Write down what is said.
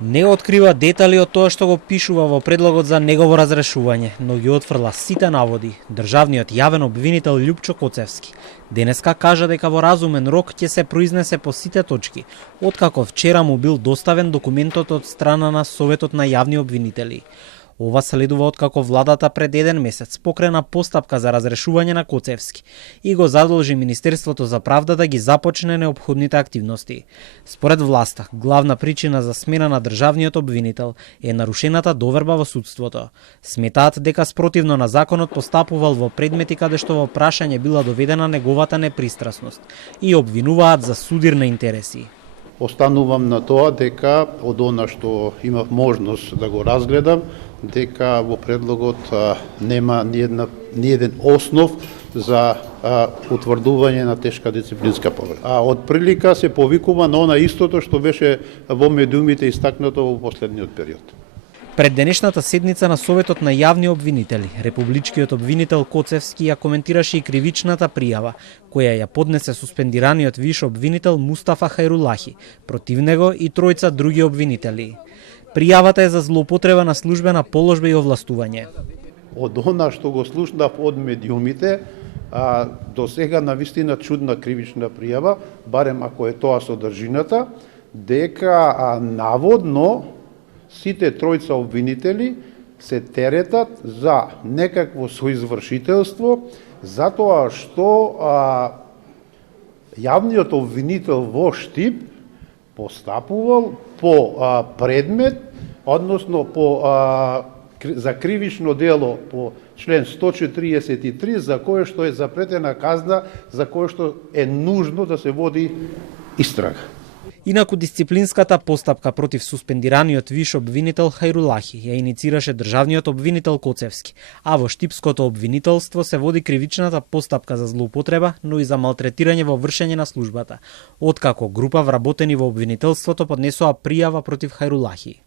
Не открива детали од тоа што го пишува во предлогот за негово разрешување, но ги отфрла сите наводи. Државниот јавен обвинител Љупчо Коцевски денеска кажа дека во разумен рок ќе се произнесе по сите точки, откако вчера му бил доставен документот од страна на Советот на јавни обвинители. Ова следува откако владата пред еден месец покрена постапка за разрешување на Коцевски и го задолжи Министерството за правда да ги започне неопходните активности. Според власта, главна причина за смена на државниот обвинител е нарушената доверба во судството. Сметаат дека спротивно на законот постапувал во предмети каде што во прашање била доведена неговата непристрасност и обвинуваат за судир на интереси. Останувам на тоа дека од она што имав можност да го разгледам, дека во предлогот нема ни еден основ за утврдување на тешка дисциплинска повреда. Од прилика се повикува на она истото што беше во медиумите истакнато во последниот период. Пред денешната седница на Советот на јавни обвинители, републичкиот обвинител Коцевски ја коментираше и кривичната пријава, која ја поднесе суспендираниот виш обвинител Мустафа Хајрулахи, против него и тројца други обвинители. Пријавата е за злоупотреба на службена положба и овластување. Од она што го слушнав од медиумите, до сега навистина чудна кривична пријава, барем ако е тоа содржината, дека наводно сите тројца обвинители се теретат за некакво соизвршителство, затоа што јавниот обвинител во Штип постапувал по предмет, односно за кривично дело по член 143, за кое што е запретена казна, за кое што е нужно да се води истрага. Инаку дисциплинската постапка против суспендираниот виш обвинител Хајрулахи ја иницираше државниот обвинител Коцевски, а во Штипското обвинителство се води кривичната постапка за злоупотреба, но и за малтретирање во вршење на службата, откако група вработени во обвинителството поднесоа пријава против Хајрулахи.